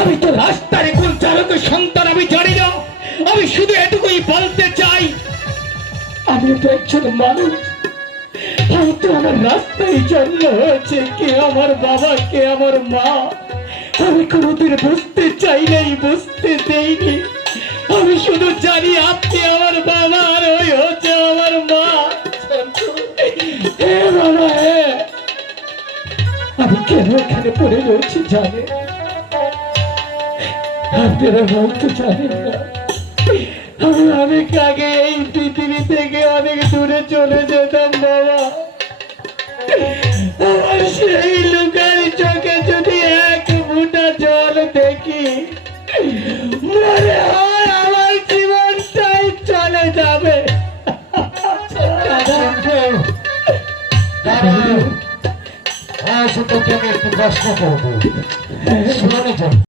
আমি তো রাস্তার কোন চালকের সন্তান আমি জানি না। আমি শুধু এটুকুই বলতে চাই, আমি তো একজন মানুষ, হয়তো আমার রাস্তায় জন্ম হয়েছে, কে আমার বাবা কে আমার মা আমি কোনোদিন বুঝতে চাইলেই বুঝতে দেইনি। আমি শুধু জানি আপনি আমার বাবা আর ওই হচ্ছে আমার মা। হে বাবা হে, আমি কেন এখানে পড়ে রয়েছি জানে? আপনারা হয়তো জানেন না, আমি অনেক আগে এই পৃথিবী থেকে অনেক দূরে চলে যেতাম বাবা। আমার সেই লোকের চোখে যদি এক ফোঁটা জল দেখি, মনে হয় আমার জীবনটাই চলে যাবে। আজ তোকে আমি একটু প্রশ্ন করবো, শুনে যাও।